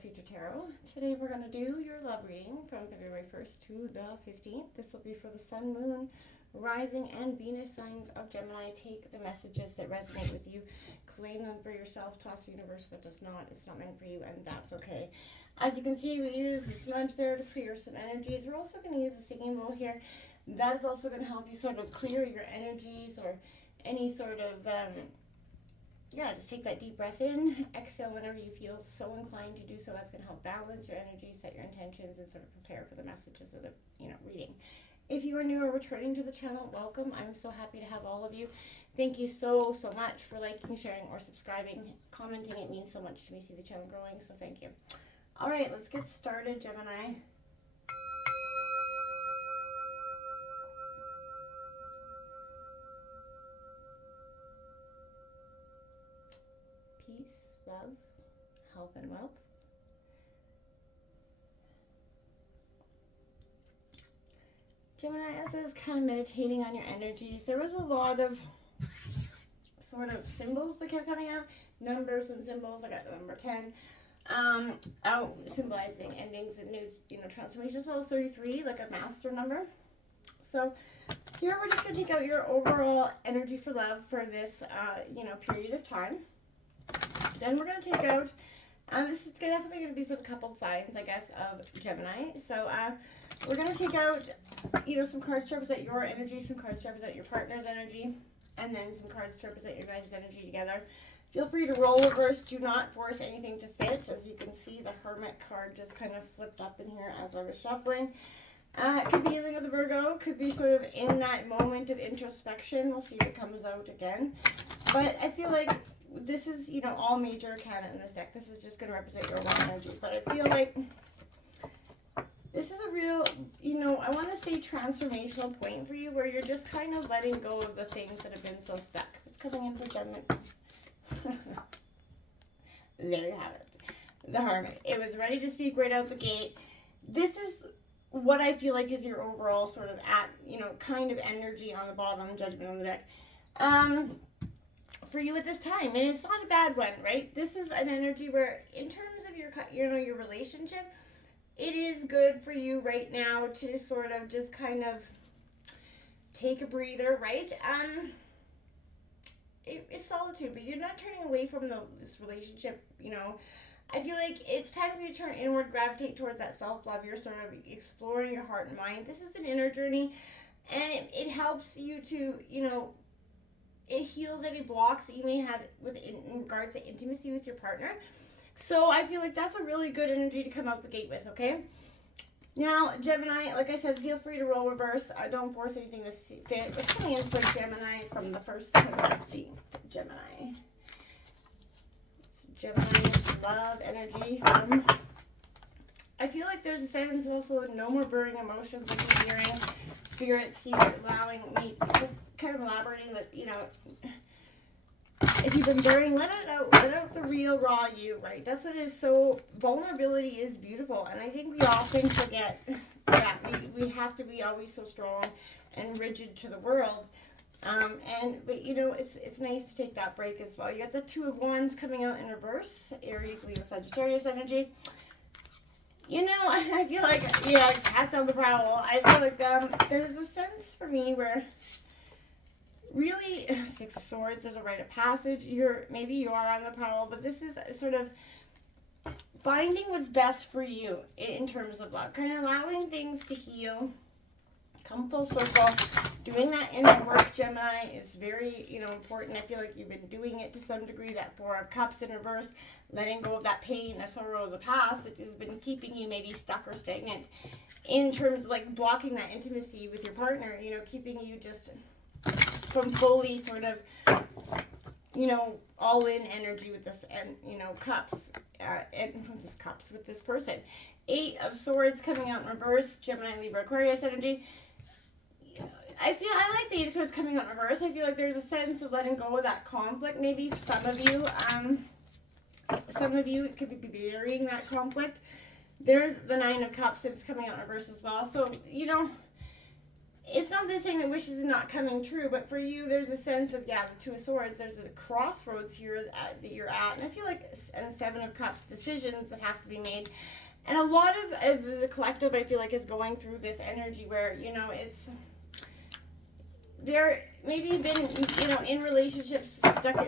Future Tarot. Today we're going to do your love reading from February 1st to the 15th. This will be for the Sun, Moon, Rising, and Venus signs of Gemini. Take the messages that resonate with you, claim them for yourself, toss the universe what does not. It's not meant for you, and that's okay. As you can see, we use the smudge there to clear some energies. We're also going to use a singing bowl here. That's also going to help you sort of clear your energies or any sort of just take that deep breath in, exhale whenever you feel so inclined to do so. That's going to help balance your energy, set your intentions, and sort of prepare for the messages of the reading. If you are new or returning to the channel, welcome. I'm so happy to have all of you. Thank you so much for liking, sharing, or subscribing. Commenting, it means so much to me to see the channel growing, so thank you. All right, let's get started, Gemini. Peace, love, health, and wealth. Gemini, as I was kind of meditating on your energies, there was a lot of sort of symbols that kept coming out, numbers and symbols. I got the number 10, out symbolizing endings and new, transformations, as well as 33, like a master number. So here we're just going to take out your overall energy for love for this, period of time. Then we're going to take out, this is definitely going to be for the coupled signs, I guess, of Gemini. So we're going to take out, some cards to represent your energy, some cards to represent your partner's energy, and then some cards to represent your guys' energy together. Feel free to roll reverse. Do not force anything to fit. As you can see, the Hermit card just kind of flipped up in here as I was shuffling. It could be dealing with the Virgo. Could be sort of in that moment of introspection. We'll see if it comes out again. But I feel like this is, all major arcana in this deck. This is just going to represent your one energy. But I feel like this is a real, I want to say transformational point for you where you're just kind of letting go of the things that have been so stuck. It's coming in for Gemini. There you have it. The Hermit. It was ready to speak right out the gate. This is what I feel like is your overall sort of kind of energy on the bottom, judgment on the deck. For you at this time, and it's not a bad one, right? This is an energy where, in terms of your relationship, it is good for you right now to sort of just kind of take a breather, right? It's solitude, but you're not turning away from this relationship. I feel like it's time for you to turn inward, gravitate towards that self-love. You're sort of exploring your heart and mind. This is an inner journey, and it helps you to, it heals any blocks that you may have in regards to intimacy with your partner. So I feel like that's a really good energy to come out the gate with, okay? Now, Gemini, like I said, feel free to roll reverse. Don't force anything to fit. It's coming in for Gemini from the 1st to the 15th. Gemini. It's Gemini love energy from... I feel like there's a sense also no more burning emotions like I'm hearing. Spirits, he's allowing me, just kind of elaborating that, if you've been burning, let it out the real raw you, right? That's what it is. So vulnerability is beautiful, and I think we often forget that we have to be always so strong and rigid to the world. But it's nice to take that break as well. You got the 2 of Wands coming out in reverse, Aries, Leo, Sagittarius energy. I feel like, cat's on the prowl. I feel like there's a sense for me where really, 6 of Swords, there's a rite of passage. Maybe you are on the prowl, but this is sort of finding what's best for you in terms of love. Kind of allowing things to heal, come full circle. Doing that inner work, Gemini, is very, important. I feel like you've been doing it to some degree. That 4 of Cups in reverse, letting go of that pain, that sorrow of the past that has been keeping you maybe stuck or stagnant in terms of like blocking that intimacy with your partner, keeping you just from fully sort of, all in energy with this, and, cups, and this cups with this person. 8 of Swords coming out in reverse, Gemini, Libra, Aquarius energy. I like the 8 of Swords coming out in reverse. I feel like there's a sense of letting go of that conflict. Maybe some of you could be burying that conflict. There's the 9 of Cups that's coming out in reverse as well. So, it's not this saying that wishes is not coming true, but for you, there's a sense of, yeah, the Two of Swords, there's a crossroads here that you're at, and I feel like, and Seven of Cups, decisions that have to be made, and a lot of the collective, I feel like, is going through this energy where, you know, it's, there maybe been, you know, in relationships,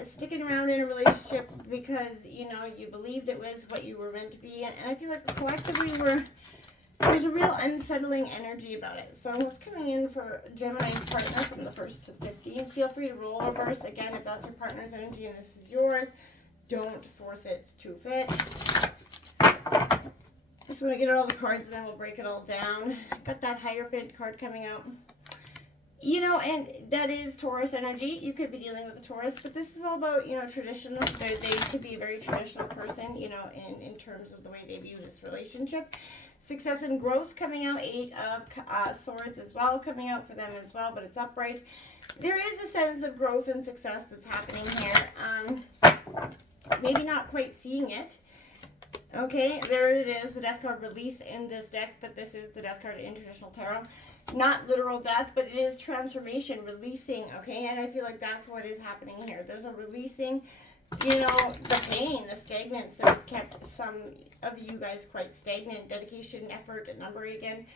sticking around in a relationship because, you know, you believed it was what you were meant to be, and I feel like collectively there's a real unsettling energy about it. So what's coming in for Gemini's partner from the 1st to 15th? Feel free to roll reverse. Again, if that's your partner's energy and this is yours, don't force it to fit. Just want to get all the cards and then we'll break it all down. Got that Hierophant card coming out. You know, and that is Taurus energy. You could be dealing with a Taurus, but this is all about, you know, traditional. They could be a very traditional person, you know, in terms of the way they view this relationship. Success and growth coming out. 8 of Swords as well coming out for them as well, but it's upright. There is a sense of growth and success that's happening here. Maybe not quite seeing it. Okay, there it is, the Death card, release in this deck, but this is the Death card in traditional tarot. Not literal death, but it is transformation, releasing, okay? And I feel like that's what is happening here. There's a releasing, you know, the pain, the stagnance that has kept some of you guys quite stagnant. Dedication, effort, and number 8 again.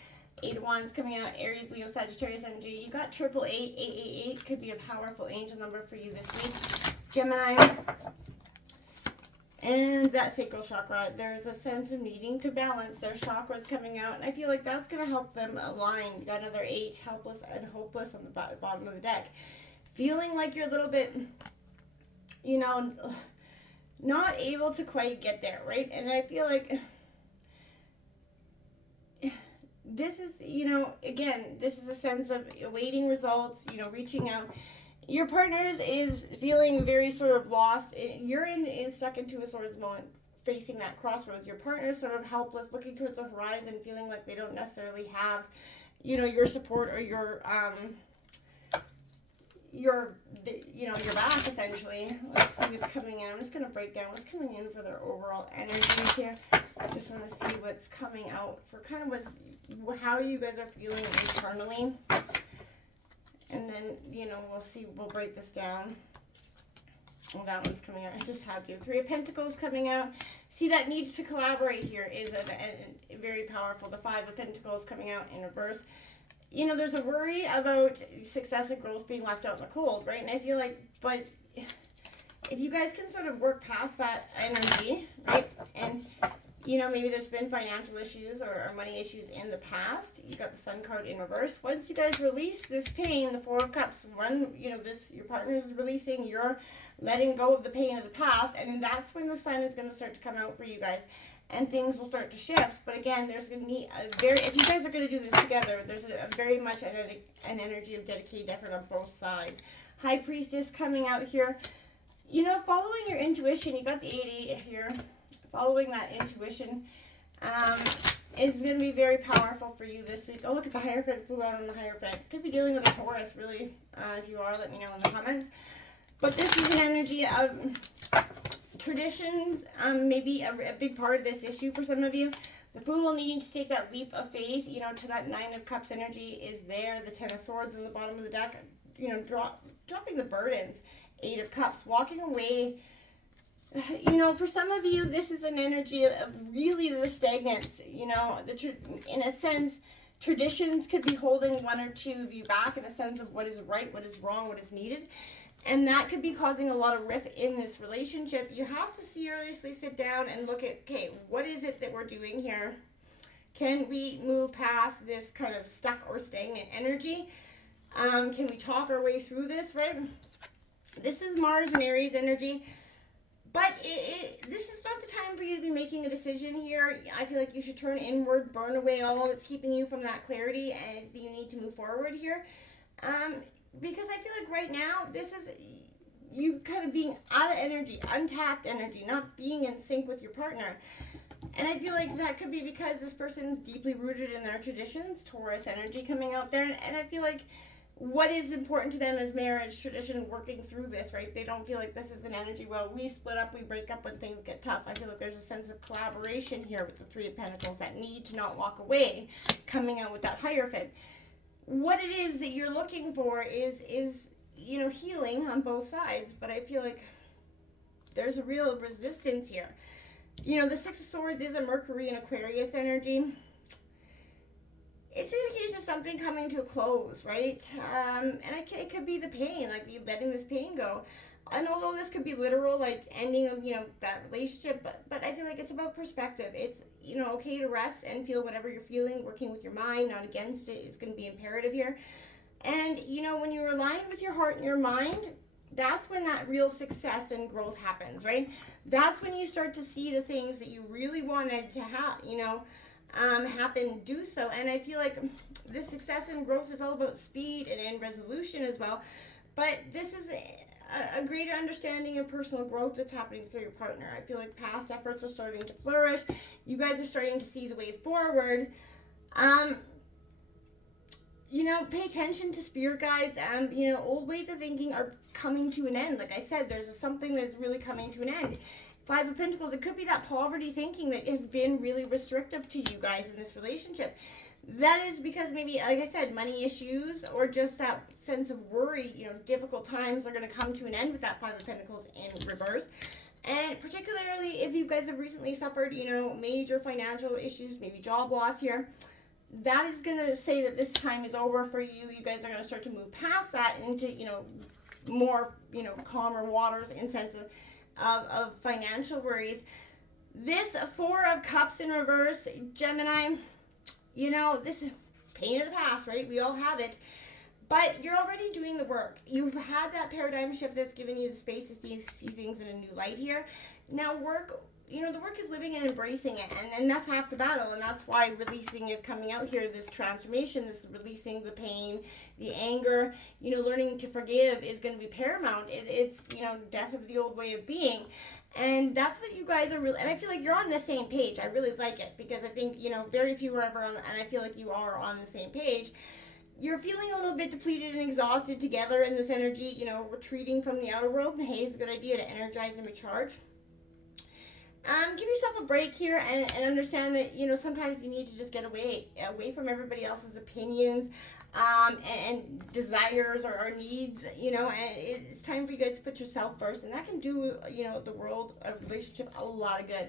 8 of Wands coming out, Aries, Leo, Sagittarius energy. You got 888, 888 could be a powerful angel number for you this week. Gemini. And that sacral chakra, there's a sense of needing to balance their chakras coming out. And I feel like that's going to help them align. You got another 8, helpless and hopeless on the bottom of the deck. Feeling like you're a little bit, you know, not able to quite get there, right? And I feel like this is, you know, again, this is a sense of awaiting results, you know, reaching out. Your partner's is feeling very sort of lost. You're stuck into a Swords moment, facing that crossroads. Your partner's sort of helpless, looking towards the horizon, feeling like they don't necessarily have, you know, your support or your back, essentially. Let's see what's coming in. I'm just going to break down what's coming in for their overall energy here. I just want to see what's coming out for kind of how you guys are feeling internally. And then, you know, we'll break this down. Well, that one's coming out. I just had to. 3 of Pentacles coming out. See, that need to collaborate here is a very powerful. The 5 of Pentacles coming out in reverse. You know, there's a worry about success and growth being left out in the cold, right? And I feel like, but if you guys can sort of work past that energy, right? And, you know, maybe there's been financial issues or money issues in the past. You got the Sun card in reverse. Once you guys release this pain, the 4 of Cups, your partner is releasing, you're letting go of the pain of the past, and then that's when the Sun is going to start to come out for you guys, and things will start to shift. But again, there's going to be if you guys are going to do this together, there's a very much an energy of dedicated effort on both sides. High Priestess coming out here. You know, following your intuition, you got the 8-8 here. Following that intuition is going to be very powerful for you this week. Oh, look at the Hierophant flew out on the Hierophant. Could be dealing with a Taurus, really. If you are, let me know in the comments. But this is an energy of traditions, maybe a big part of this issue for some of you. The Fool needing to take that leap of faith, you know, to that 9 of Cups energy is there. The 10 of Swords in the bottom of the deck, you know, dropping the burdens. 8 of Cups, walking away. You know, for some of you, this is an energy of really the stagnance. You know, in a sense, traditions could be holding 1 or 2 of you back in a sense of what is right, what is wrong, what is needed. And that could be causing a lot of rift in this relationship. You have to seriously sit down and look at, okay, what is it that we're doing here? Can we move past this kind of stuck or stagnant energy? Can we talk our way through this, right? This is Mars and Aries energy. But this is not the time for you to be making a decision here. I feel like you should turn inward, burn away all that's keeping you from that clarity as you need to move forward here. Because I feel like right now, this is you kind of being out of energy, untapped energy, not being in sync with your partner. And I feel like that could be because this person's deeply rooted in their traditions, Taurus energy coming out there. And I feel like what is important to them is marriage, tradition, working through this, right? They don't feel like this is an energy, well, we split up, we break up when things get tough. I feel like there's a sense of collaboration here with the 3 of Pentacles, that need to not walk away, coming out with that Hierophant. what it is that you're looking for is you know, healing on both sides. But I feel like there's a real resistance here. You know, the Six of Swords is a Mercury and Aquarius energy. It's an indication of something coming to a close, right? And it could be the pain, like you letting this pain go. And although this could be literal, like ending of, you know, that relationship, but I feel like it's about perspective. It's, you know, okay to rest and feel whatever you're feeling. Working with your mind, not against it, is going to be imperative here. And, you know, when you're aligned with your heart and your mind, that's when that real success and growth happens, right? That's when you start to see the things that you really wanted to have, you know, happen, do so. And I feel like this success and growth is all about speed and resolution as well. But this is a greater understanding of personal growth that's happening for your partner. I feel like past efforts are starting to flourish. You guys are starting to see the way forward. You know, pay attention to spirit guides. You know, old ways of thinking are coming to an end. Like I said, there's something that's really coming to an end. Five of Pentacles, it could be that poverty thinking that has been really restrictive to you guys in this relationship. That is because maybe, like I said, money issues or just that sense of worry, you know, difficult times are going to come to an end with that Five of Pentacles in reverse. And particularly if you guys have recently suffered, you know, major financial issues, maybe job loss here, that is going to say that this time is over for you. You guys are going to start to move past that into, you know, more, you know, calmer waters in sense of financial worries. This Four of Cups in reverse, Gemini, you know, this is pain of the past, right? We all have it. But you're already doing the work. You've had that paradigm shift that's given you the space to see things in a new light here. Now work, you know, the work is living and embracing it. And that's half the battle. And that's why releasing is coming out here, this transformation, this releasing the pain, the anger, you know, learning to forgive is going to be paramount. It's, you know, death of the old way of being. And that's what you guys are really, and I feel like you're on the same page. I really like it because I think, you know, very few are ever on, and I feel like you are on the same page. You're feeling a little bit depleted and exhausted together in this energy, you know, retreating from the outer world. Hey, it's a good idea to energize and recharge. Give yourself a break here and understand that, you know, sometimes you need to just get away from everybody else's opinions and desires or needs, you know, and it's time for you guys to put yourself first, and that can do, you know, the world of relationship a lot of good.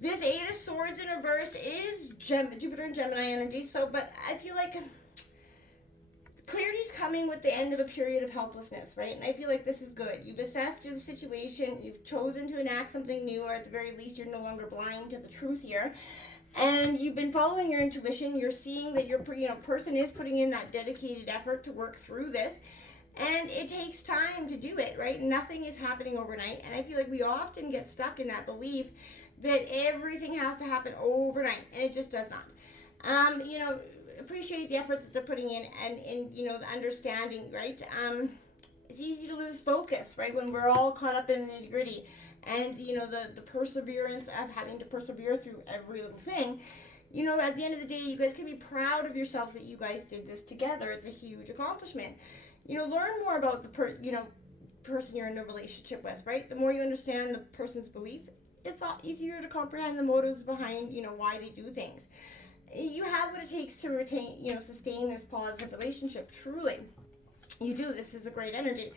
This Eight of Swords in reverse is Jupiter and Gemini energy, so, but I feel like clarity's coming with the end of a period of helplessness, right? And I feel like this is good. You've assessed your situation, you've chosen to enact something new, or at the very least, you're no longer blind to the truth here. And you've been following your intuition. You're seeing that your person is putting in that dedicated effort to work through this. And it takes time to do it, right? Nothing is happening overnight. And I feel like we often get stuck in that belief that everything has to happen overnight. And it just does not. You know, appreciate the effort that they're putting in and you know, the understanding, right? It's easy to lose focus, right? When we're all caught up in the nitty gritty. And, you know, the perseverance of having to persevere through every little thing. You know, at the end of the day, you guys can be proud of yourselves that you guys did this together. It's a huge accomplishment. You know, learn more about the person you're in a relationship with, right? The more you understand the person's belief, it's a lot easier to comprehend the motives behind, you know, why they do things. You have what it takes to retain, you know, sustain this positive relationship. Truly, you do. This is a great energy.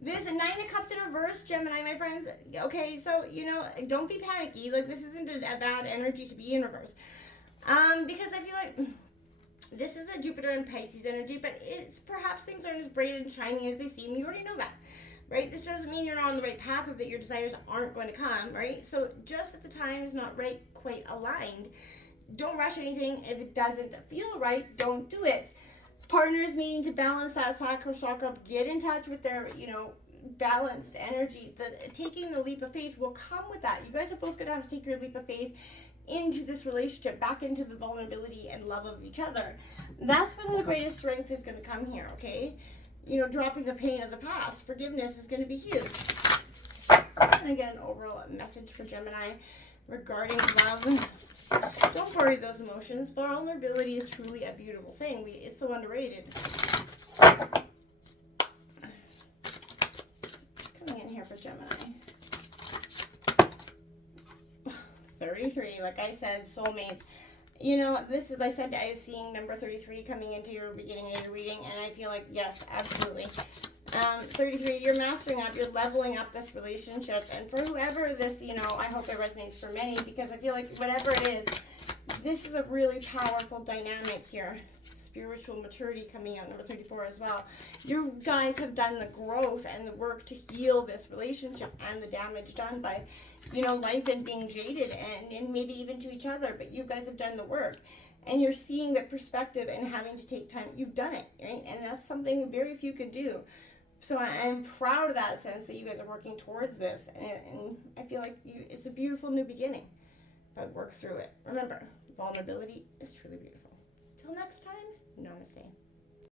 This Nine of Cups in reverse, Gemini, my friends. Okay, so, you know, don't be panicky. Like, this isn't a bad energy to be in reverse. Because I feel like this is a Jupiter and Pisces energy, but it's perhaps things aren't as bright and shiny as they seem. You already know that, right? This doesn't mean you're not on the right path or that your desires aren't going to come, right? So just if the time is not right, quite aligned, don't rush anything. If it doesn't feel right, don't do it. Partners needing to balance that sacral chakra, get in touch with their, you know, balanced energy. Taking the leap of faith will come with that. You guys are both going to have to take your leap of faith into this relationship, back into the vulnerability and love of each other. That's when the greatest strength is going to come here, okay? You know, dropping the pain of the past. Forgiveness is going to be huge. I'm going to get an overall message for Gemini regarding love. Don't worry those emotions. Vulnerability is truly a beautiful thing. It's so underrated. What's coming in here for Gemini? 33, like I said, soulmates. You know, this is, I said, I was seeing number 33 coming into your beginning of your reading, and I feel like, yes, absolutely. 33, you're mastering up, you're leveling up this relationship, and for whoever this, you know, I hope it resonates for many, because I feel like whatever it is, this is a really powerful dynamic here. Spiritual maturity coming out, number 34 as well. You guys have done the growth and the work to heal this relationship and the damage done by, you know, life and being jaded and maybe even to each other, but you guys have done the work. And you're seeing the perspective and having to take time. You've done it, right? And that's something very few could do. So I'm proud of that sense that you guys are working towards this. And I feel like it's a beautiful new beginning. But work through it. Remember, vulnerability is truly beautiful. Till next time, namaste.